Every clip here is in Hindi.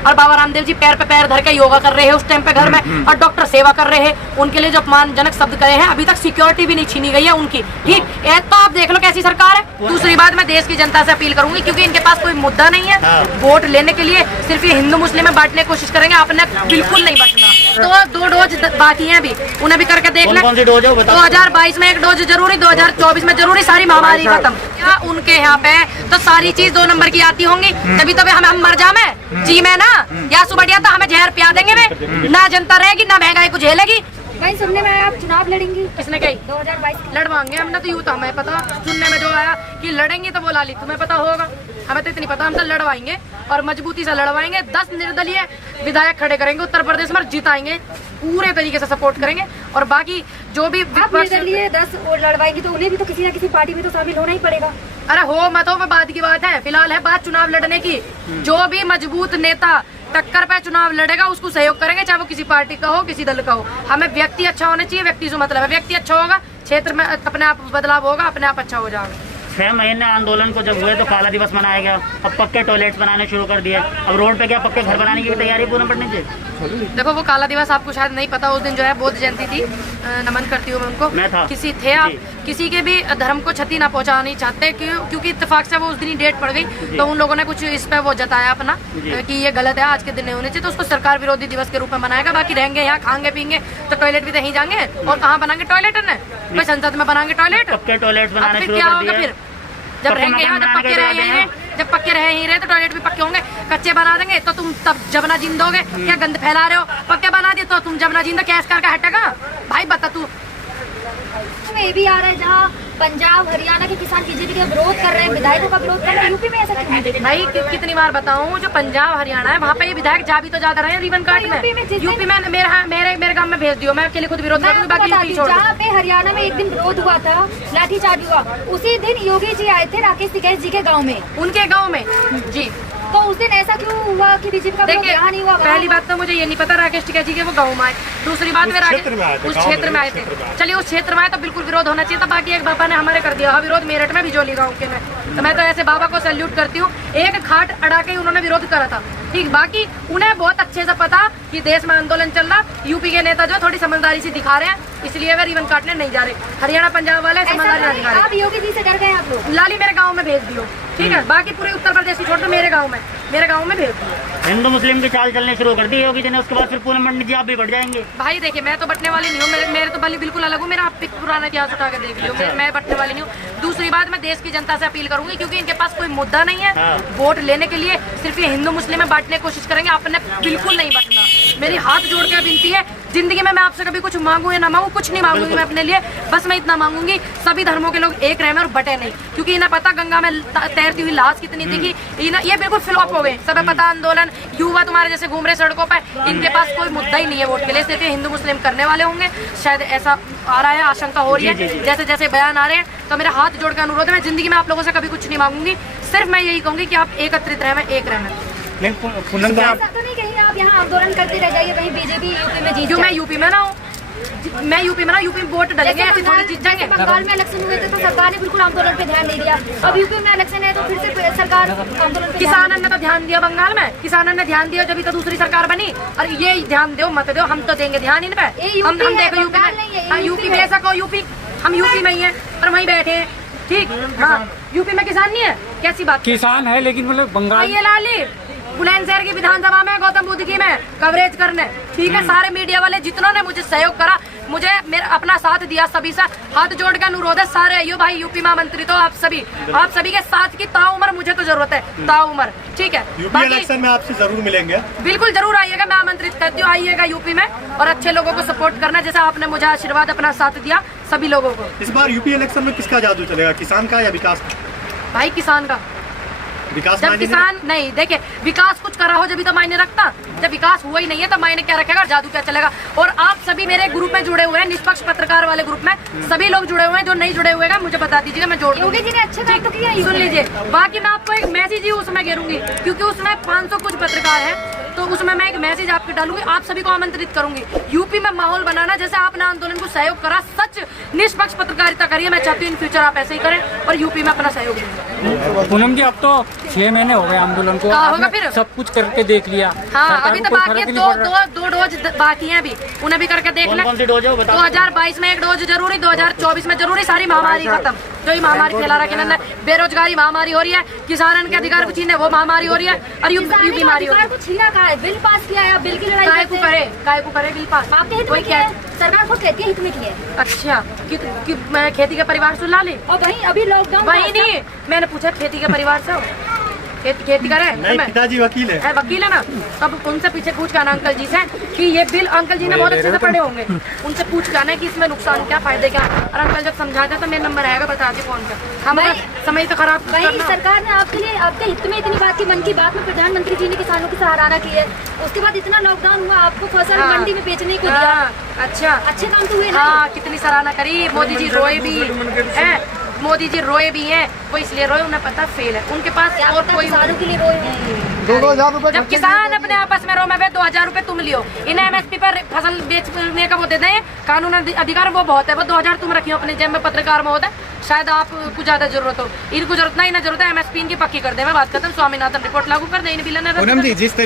और बाबा रामदेव जी पैर पे पैर धर के योगा कर रहे हैं उस टाइम पे घर में, और डॉक्टर सेवा कर रहे हैं, उनके लिए जो अपमानजनक शब्द कहे हैं, अभी तक सिक्योरिटी भी नहीं छीनी गई है उनकी। ठीक, एक तो आप देख लो कैसी सरकार है। दूसरी बात, मैं देश की जनता से अपील करूंगी, क्योंकि इनके पास कोई मुद्दा नहीं है, वोट लेने के लिए सिर्फ ये हिंदू मुस्लिम में बांटने की कोशिश करेंगे, आपने बिल्कुल नहीं बांटना। तो 2 डोज बाकी हैं अभी, उन्हें भी करके देख लें। 2022 में 1 डोज जरूरी, 2024 में जरूरी, सारी महामारी खत्म। क्या उनके यहाँ पे तो सारी चीज 2 नंबर की आती होंगी, तभी तो हम मर जामे जी में ना, या सुबह तो हमें जहर पिया देंगे वे, ना जनता रहेगी ना महंगाई को झेलेगी। भाई सुनने में आया आप चुनाव लड़ेंगी, किसने कही 2022 लड़वाएंगे हमने, तो यूँ तो हमें पता, सुनने में जो आया कि लड़ेंगी तो बोला ली, तुम्हें पता होगा, हमें तो इतनी पता, हम तो लड़वाएंगे और मजबूती से लड़वाएंगे। 10 निर्दलीय विधायक खड़े करेंगे उत्तर प्रदेश में, जिताएंगे, पूरे तरीके से सपोर्ट करेंगे। और बाकी जो भी निर्दलीय 10 लड़वाएंगी तो उन्हें भी तो किसी न किसी पार्टी में तो शामिल होना ही पड़ेगा। अरे हो मत हो, बात की बात है, फिलहाल है बात चुनाव लड़ने की। जो भी मजबूत नेता टक्कर पे चुनाव लड़ेगा उसको सहयोग करेंगे, चाहे वो किसी पार्टी का हो किसी दल का हो। हमें व्यक्ति अच्छा होना चाहिए, व्यक्ति से मतलब है, व्यक्ति अच्छा होगा क्षेत्र में अपने आप बदलाव होगा, अपने आप अच्छा हो जाएगा। 6 महीने आंदोलन को जब हुए तो काला दिवस मनाया गया, अब पक्के टॉयलेट्स बनाने शुरू कर दिए, अब रोड पे क्या पक्के घर बनाने की तैयारी पूर्ण पड़नी चाहिए। देखो वो काला दिवस आपको शायद नहीं पता, उस दिन जो है बौद्ध जयंती थी, नमन करती हूँ मैं उनको। मैं था। किसी थे आप, किसी के भी धर्म को क्षति ना पहुंचानी चाहते, क्योंकि इत्तेफाक से वो उस दिन ही डेट पड़ गई, तो उन लोगों ने कुछ इस पे वो जताया अपना कि ये गलत है, आज के दिन नहीं होने चाहिए, तो उसको सरकार विरोधी दिवस के रूप में मनाएगा। बाकी रहेंगे यहाँ, खाएंगे पीएंगे, तो टॉयलेट भी तो यहीं जाएंगे, और कहाँ बनाएंगे टॉयलेट ने, भाई संसद में बनाएंगे टॉयलेट, पक्के टॉयलेट बनाने शुरू क्या कर होगा दिए। फिर? जब रहेंगे यहाँ, जब पक्के रहे, जब पक्के रहे ही रहे तो टॉयलेट भी पक्के होंगे। कच्चे बना देंगे तो तुम तब जबना जिंदोगे, क्या गंद फैला रहे हो? पक्के बना दिए तो तुम जबना जिंदो, क्या इसका हटेगा भाई, बता तू। ये भी आ रहा है जहाँ पंजाब हरियाणा के किसान बीजेपी का विरोध कर रहे हैं, विधायकों का विरोध कर रहे हैं, यूपी में ऐसा क्यों है? भाई कितनी बार बताऊं, जो पंजाब हरियाणा है वहाँ पे ये विधायक जा भी तो ज्यादा रहे हैं रिबन काट में। यूपी में मेरे गांव में भेज दियो, मैं अकेले खुद विरोध करूंगी, बाकी यूपी छोड़ दो। जहाँ पे हरियाणा में एक दिन विरोध हुआ था, लाठीचार्ज हुआ, उसी दिन योगी जी आए थे राकेश टिकैत जी के गाँव में, उनके गाँव में जी। तो उस दिन ऐसा क्यों हुआ कि बीजेपी का विरोध यहाँ नहीं हुआ? पहली बात तो मुझे ये नहीं पता राकेश टिकैत जी के वो गाँव में आए, दूसरी बात मेरा उस क्षेत्र में आए थे, चलिए उस क्षेत्र में आए तो बिल्कुल विरोध होना चाहिए था। बाकी एक बाबा ने हमारे कर दिया विरोध मेरठ में, बिजोली गाँव के में, तो मैं तो ऐसे बाबा को सैल्यूट करती हूँ, एक खाट अड़ा के उन्होंने विरोध करा था। ठीक, बाकी उन्हें बहुत अच्छे से पता कि देश में आंदोलन चल रहा, यूपी के नेता जो थोड़ी समझदारी से दिखा रहे हैं, इसलिए वे रिबन काटने नहीं जा रहे। हरियाणा पंजाब वाले समझदारी नहीं दिखा रहे। आप योगी जी से डर गए आप लोग? लाली मेरे गाँव में भेज दियो, ठीक है, बाकी पूरे उत्तर प्रदेश की छोड़ दो, मेरे गाँव में भेज दियो। हिंदू मुस्लिम की चाल चलने शुरू कर दी योगी जी ने, उसके बाद फिर पूनम पंडित जी आप भी बढ़ जाएंगे। भाई देखिए, मैं तो बटने वाली नहीं हूँ, मेरे तो बली बिल्कुल अलग हूँ, मेरा आप पुराना इतिहास उठा के देख लियो, मैं बटने वाली नहीं हूँ। दूसरी बात, मैं देश की जनता से अपील करूंगी, क्योंकि इनके पास कोई मुद्दा नहीं है, वोट लेने के लिए सिर्फ ये हिंदू मुस्लिम में बांटने की कोशिश करेंगे, आपने बिल्कुल नहीं बटना। मेरी हाथ जोड़ के विनती है, जिंदगी में मैं आपसे कभी कुछ मांगू या ना मांगू, कुछ नहीं मांगूंगी मैं अपने लिए, बस मैं इतना मांगूंगी सभी धर्मों के लोग एक रहे और बटे नहीं, क्योंकि इन्हें पता गंगा में तैरती हुई लाश कितनी दिखी, ये बिल्कुल फ्लॉप हो गए, सब पता आंदोलन, युवा तुम्हारे जैसे घूम रहे सड़कों पर, इनके पास कोई मुद्दा ही नहीं है वोट के लिए, सिर्फ हिंदू मुस्लिम करने वाले होंगे, शायद ऐसा आ रहा है, आशंका हो रही है, जैसे जैसे बयान आ रहे हैं। तो मेरा हाथ जोड़ के अनुरोध है, मैं जिंदगी में आप लोगों से कभी कुछ नहीं मांगूंगी, सिर्फ मैं यही कहूंगी कि आप एकत्रित रहे, एक रहना। ऐसा तो नहीं कहीं आप यहाँ आंदोलन करते रह जाइए, कहीं बीजेपी यूपी में जीत जाए? मैं यूपी में ना हूँ, मैं यूपी में ना, यूपी में वोट डालेंगे, ऐसे थोड़ी जीत जाएंगे। बंगाल में इलेक्शन हुए थे तो सरकार ने बिल्कुल आंदोलन पे ध्यान नहीं दिया, अब यूपी में इलेक्शन है तो फिर से सरकार आंदोलन पे किसानों ने तो ध्यान दिया, बंगाल में किसानों ने ध्यान दिया, जब तो दूसरी सरकार बनी, और ये ध्यान दो मत दो, हम तो देंगे ध्यान इन पे। हम देखो यूपी में, यूपी में ऐसा को यूपी, हम यूपी में ही है और वहीं बैठे हैं, ठीक, हाँ, यूपी में किसान नहीं है, कैसी बात? किसान है लेकिन मतलब बंगाल, ये लाली बुलंदशहर की विधानसभा में गौतम बुद्ध की में कवरेज करने, ठीक है, सारे मीडिया वाले जितनों ने मुझे सहयोग करा, मुझे मेरा अपना साथ दिया, सभी से हाथ जोड़ के अनुरोध है, सारे यो भाई यूपी महामंत्री तो आप सभी के साथ की ताउम्र मुझे तो जरूरत है, ताउम्र, ठीक है। यूपी इलेक्शन में आपसे जरूर मिलेंगे, बिल्कुल जरूर आइएगा, मैं आमंत्रित करती हूँ, आइएगा यूपी में और अच्छे लोगों को सपोर्ट करना, जैसे आपने मुझे आशीर्वाद अपना साथ दिया सभी लोगों को। इस बार यूपी इलेक्शन में किसका जादू चलेगा, किसान का या विकास का? भाई किसान का। विकास जब किसान नहीं, देखिए विकास कुछ करा हो जब तो मायने रखता, जब विकास हुआ ही नहीं है तो मायने क्या रखेगा, जादू क्या चलेगा। और आप सभी मेरे ग्रुप में जुड़े हुए हैं, निष्पक्ष पत्रकार वाले ग्रुप में सभी लोग जुड़े हुए हैं, जो नहीं जुड़े हुए हैं मुझे बता दीजिएगा, मैं जोड़ दूंगी। योगी जी ने अच्छा काम तो किया, सुन लीजिए, बाकी मैं आपको एक मैसेज ही उसमें घेरूंगी, क्योंकि उसमें 500 कुछ पत्रकार है, तो उसमें मैं एक मैसेज आपके डालूंगी, आप सभी को आमंत्रित करूंगी, यूपी में माहौल बनाना, जैसे आपने आंदोलन को सहयोग करा, सच निष्पक्ष पत्रकारिता करिए, मैं चाहती हूँ इन फ्यूचर आप ऐसे ही करें और यूपी में अपना सहयोग दें। पूनम जी अब तो 6 महीने हो गए आंदोलन को, कहाँ होगा आपने फिर? सब कुछ करके देख लिया। हाँ सरकार अभी को तो कोई बाकी फर्क है, ही नहीं पड़ रहा। दो डोज बाकी हैं अभी, उन्हें भी करके देख ले। कौन सी डोज है वो बताओ। 2022 में एक डोज जरूरी, 2024 में जरूरी, सारी महामारी खत्म। जो ही महामारी फैला रखे इन्होंने, बेरोजगारी महामारी हो रही है, किसानों के अधिकार को छीने वो महामारी हो रही है, और यू बीमारी हो रही है। को छीना कहा है, बिल पास किया है, आप बिल की लड़ाई काय करते को हैं। करे, काय को करे बिल पास। आपके हित कोई में किया है, सरकार खुद कहती है हित में किया है। अच्छा कि मैं खेती के परिवार से ला ले, और वहीं अभी लॉकडाउन वही नहीं, मैंने पूछा खेती के परिवार से हो, खेती करे नहीं, पिताजी वकील है। वकील है ना, तब उनसे पीछे पूछ करना अंकल जी से कि ये बिल, अंकल जी ने बहुत अच्छे से पढ़े होंगे, उनसे पूछ करना कि इसमें नुकसान क्या, फायदे क्या। और अंकल जब समझाते तो मेरा नंबर आएगा, बता दी फोन पे। हम समय तो खराब वही करना। सरकार ने आपके लिए, आपके हित में इतनी बात की, मन की बात में प्रधानमंत्री जी ने किसानों की सराहना की है। उसके बाद इतना लॉकडाउन हुआ, आपको फसल हाँ। मंडी में बेचने को दिया। हाँ, अच्छा अच्छे काम तो हुए ना। हाँ, कितनी सराहना करी। मोदी जी रोए भी हैं, मोदी जी रोए भी हैं, वो इसलिए रोए, उन्हें पता फेल है उनके पास क्या और पता कोई। किसानों के लिए रोए हैं। 2,000 रुपए जब किसान अपने आपस में रो में 2,000 रुपए तुम लियो, इन्हें MSP पर फसल बेचने का वो दे दें, कानून अधिकार वो बहुत है, वो 2,000 तुम रखियो अपने जेब में, पत्रकार में होता है, शायद आपको ज्यादा जरूरत हो, इनको जरूरत नहीं, ना जरूरत है, MSP इनकी पक्की कर दे। मैं बात करता हूँ, स्वामीनाथन रिपोर्ट लागू कर दे, इन बिल ने। पूनम जी, जिस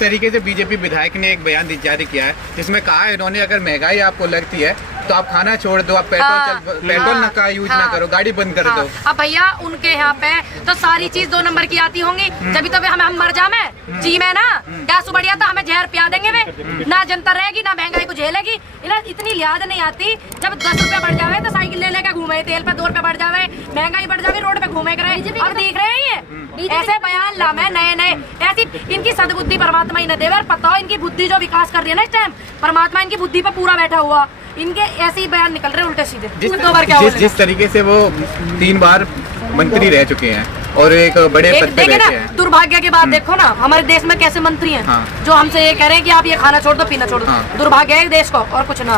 तरीके से बीजेपी विधायक ने एक बयान जारी किया है, जिसमें कहा है इन्होंने, अगर महंगाई आपको लगती है तो आप खाना छोड़ दो, आप पेट्रोल न का यूज ना करो, गाड़ी बंद कर दो। अब भैया उनके यहाँ पे तो सारी चीज 2 नंबर की आती होंगी, जब तो हम मर जामे जी में ना, क्या बढ़िया तो हमें जहर पिया देंगे वे, ना जनता रहेगी, ना महंगाई को झेलेगी। इन्हें इतनी लिहाज नहीं आती, जब 10 रुपए बढ़ जावे तो साइकिल ले लेके घूमे, तेल पे 2 रुपए बढ़ जावे, महंगाई बढ़ जावे, रोड पे घूमे करे। अब देख रहे हैं ये ऐसे बयान लामे नए नए, ऐसी इनकी सद्बुद्धि परमात्मा ही न देवे। और पता हो इनकी बुद्धि जो विकास कर रही है ना इस टाइम, परमात्मा इनकी बुद्धि पे पूरा बैठा हुआ, इनके ऐसे ही बयान निकल रहे उल्टे सीधे। जिस तरीके से वो 3 बार मंत्री रह चुके हैं और एक बड़े पद पे देखे ना, बैठे हैं। दुर्भाग्य की बात देखो ना, हमारे देश में कैसे मंत्री हैं जो हमसे ये कह रहे हैं कि आप ये खाना छोड़ दो, पीना छोड़ दो। दुर्भाग्य है देश को, और कुछ ना।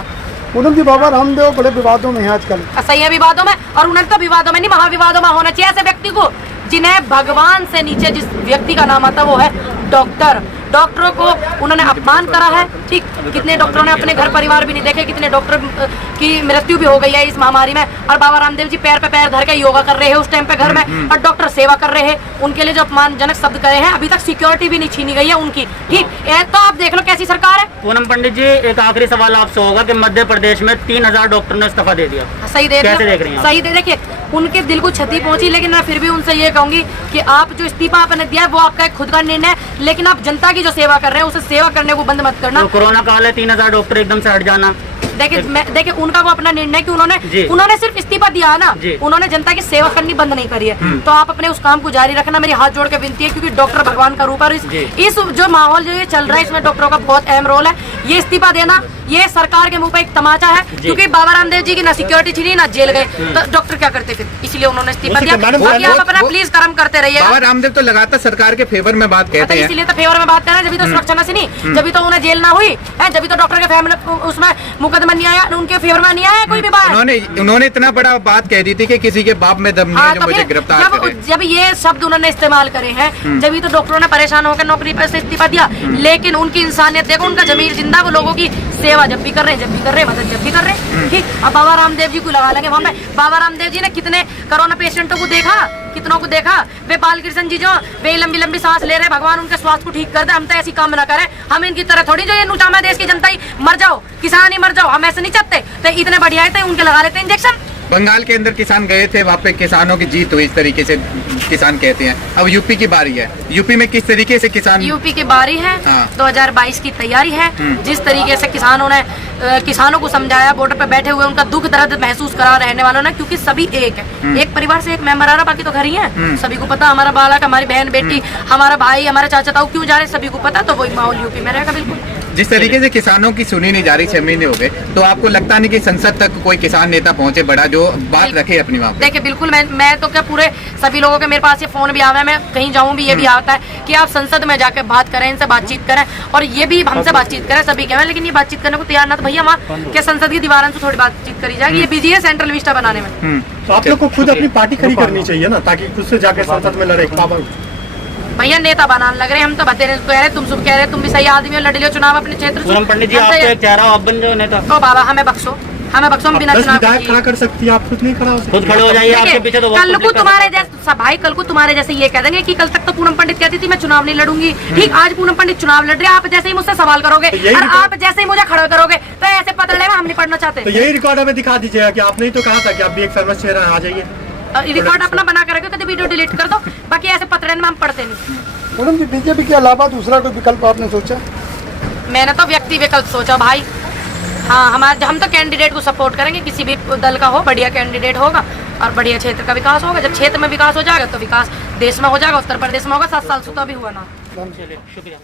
पूनम जी, बाबा रामदेव बड़े विवादों में है आजकल। सही है विवादों में, और उन्हें तो विवादों में नहीं, महाविवादों में होना चाहिए ऐसे व्यक्ति को, जिन्हें भगवान से नीचे जिस व्यक्ति का नाम आता वो है डॉक्टर। डॉक्टरों को उन्होंने अपमान करा है, ठीक। कितने डॉक्टरों ने अपने घर परिवार भी नहीं देखे, कितने डॉक्टर की मृत्यु भी हो गई है इस महामारी में। और बाबा रामदेव जी पैर पे पैर धर के योगा कर रहे हैं उस टाइम पे घर में, और डॉक्टर सेवा कर रहे हैं। उनके लिए जो अपमानजनक शब्द करे हैं, अभी तक सिक्योरिटी भी नहीं छीनी गई है उनकी, ठीक। तो आप देख लो कैसी सरकार है। पूनम पंडित जी, एक आखिरी सवाल आपसे होगा कि मध्य प्रदेश में 3,000 डॉक्टर ने इस्तीफा दे दिया, सही दे कैसे देख रही हैं आप? सही दे, देखिए उनके दिल को क्षति पहुंची, लेकिन मैं फिर भी उनसे ये कहूंगी कि आप जो इस्तीफा आपने दिया है वो आपका एक खुद का निर्णय है, लेकिन आप जनता की जो सेवा कर रहे हैं उसे सेवा करने को बंद मत करना। तो कोरोना काल है, 3,000 डॉक्टर एकदम से हट जाना। देखिए उनका वो अपना निर्णय कि उन्होंने सिर्फ इस्तीफा दिया है ना, उन्होंने जनता की सेवा करनी बंद नहीं करी है। तो आप अपने उस काम को जारी रखना, मेरी हाथ जोड़ के विनती है, क्योंकि डॉक्टर भगवान का रूप है। इस जो माहौल जो ये चल रहा है, इसमें डॉक्टरों का बहुत अहम रोल है। ये इस्तीफा देना ये सरकार के मुंह पे एक तमाचा है, क्योंकि बाबा रामदेव जी की ना सिक्योरिटी छीनी, ना जेल गए, तो डॉक्टर क्या करते फिर, इसलिए उन्होंने इस्तीफा दिया। बाकी आप अपना प्लीज कर्म करते रहिए। बाबा रामदेव तो लगातार सरकार के फेवर में बात कहते हैं, इसीलिए तो फेवर में बात कर रहे हैं, जब तो सुरक्षा न सुनी, जब तो उन्हें जेल ना हुई है, जब तो डॉक्टर के फैमिली उसमें मुकदमा नहीं आया, उनके फेवर में नहीं आया कोई भी बात। उन्होंने इतना बड़ा बात कह दी थी कि किसी के बाप में दम नहीं है जो मुझे गिरफ्तार करे। जब ये शब्द उन्होंने इस्तेमाल करे हैं, जब तो डॉक्टरों ने परेशान होकर नौकरी पर से इस्तीफा दिया। लेकिन उनकी इंसानियत देखो, उनका जमीर जिंदा, वो लोगों की सेवा जब भी कर रहे हैं, मदद जब भी कर रहे हैं, ठीक। अब बाबा रामदेव जी को लगा लेंगे वहाँ पे। बाबा रामदेव जी ने कितने कोरोना पेशेंटों को देखा, कितनों को देखा। वे बालकृष्ण जी जो वे लंबी लंबी सांस ले रहे, भगवान उनके स्वास्थ्य को ठीक कर दे। हम तो ऐसी काम ना करें, हम इनकी तरह थोड़ी जो ये नुचामा देश की जनता ही मर जाओ, किसान ही मर जाओ, हम ऐसे नहीं चाहते। तो इतने बढ़िया है तो उनके लगा लेते इंजेक्शन। बंगाल के अंदर किसान गए थे, वहाँ पे किसानों की जीत हुई, इस तरीके से किसान कहते हैं। अब यूपी की बारी है, यूपी में किस तरीके से किसान, यूपी की बारी है, 2022 की तैयारी है। जिस तरीके से किसानों ने किसानों को समझाया, बॉर्डर पे बैठे हुए उनका दुख दर्द महसूस करा रहने वालों ने, क्योंकि सभी एक है, एक परिवार से एक मेंबर आ रहा, बाकी तो घर ही है। सभी को पता हमारा बालक, हमारी बहन बेटी, हमारा भाई, हमारे चाचा ताऊ क्यों जा रहे, सभी को पता। तो वही माहौल यूपी में रहेगा बिल्कुल। जिस तरीके से किसानों की सुनी नहीं जा रही, 6 महीने हो गए, तो आपको लगता नहीं कि संसद तक कोई किसान नेता पहुंचे बड़ा जो बात रखे अपनी वहाँ पे? देखिए बिल्कुल, मैं तो क्या पूरे सभी लोगों के मेरे पास ये फोन भी आवा है, मैं कहीं जाऊँ भी ये भी आता है कि आप संसद में जाकर बात करें, इनसे बातचीत करें, और ये भी हमसे बातचीत करें, सभी कहें। लेकिन ये बातचीत करने को तैयार ना, तो भैया वहाँ क्या संसद की दीवारों से थोड़ी बातचीत करी जाएगी। ये बिजी है सेंट्रल विस्टा बनाने में। तो आप लोग को खुद अपनी पार्टी खड़ी करनी चाहिए ना, ताकि खुद से जाकर संसद में लड़े। भैया नेता बनाने लग रहे, हम तो बतेरे कह रहे, तुम सब कह रहे, तुम भी सही आदमी हो, लड़ लियो चुनाव अपने क्षेत्र से। पूनम पंडित जी, आप तो एक चेहरा, आप बन जाओ नेता। ओ बाबा हमें बख्शो, हमें बख्शो, हम बिना 10 चुनाव विधायक के खड़ा कर सकती है, आप खुद नहीं खड़ा हो सकते। खुद खड़े हो जाइए, आपके पीछे तो बहुत कल को पब्लिक तुम्हारे है। जैसे भाई, कल को तुम्हारे जैसे ये कह देंगे कि कल तक तो पूनम पंडित कहती थी मैं चुनाव नहीं लड़ूंगी, ठीक, आज पूनम पंडित चुनाव लड़ रहे, आप जैसे ही मुझसे सवाल करोगे तो यही और रिकॉर्ड- आप जैसे ही मुझे खड़ा करोगे तो ऐसे पतले में हम नहीं पढ़ना तो चाहते। यही रिकॉर्ड हमें दिखा दीजिएगा कि आपने ही तो कहा था कि आप भी एक फेमस चेहरा हैं, आ जाइए। रिकॉर्ड अपना बना कर रखो, तो वीडियो डिलीट कर दो, बाकी ऐसे पतले में हम पढ़ते नहीं। पूनम जी, बीजेपी के अलावा दूसरा कोई विकल्प आपने सोचा? मैंने तो व्यक्ति विकल्प सोचा भाई। हाँ, हम तो कैंडिडेट को सपोर्ट करेंगे, किसी भी दल का हो, बढ़िया कैंडिडेट होगा और बढ़िया क्षेत्र का विकास होगा। जब क्षेत्र में विकास हो जाएगा तो विकास देश में हो जाएगा, उत्तर प्रदेश में होगा। 7 साल से तो अभी हुआ ना। चलिए, शुक्रिया।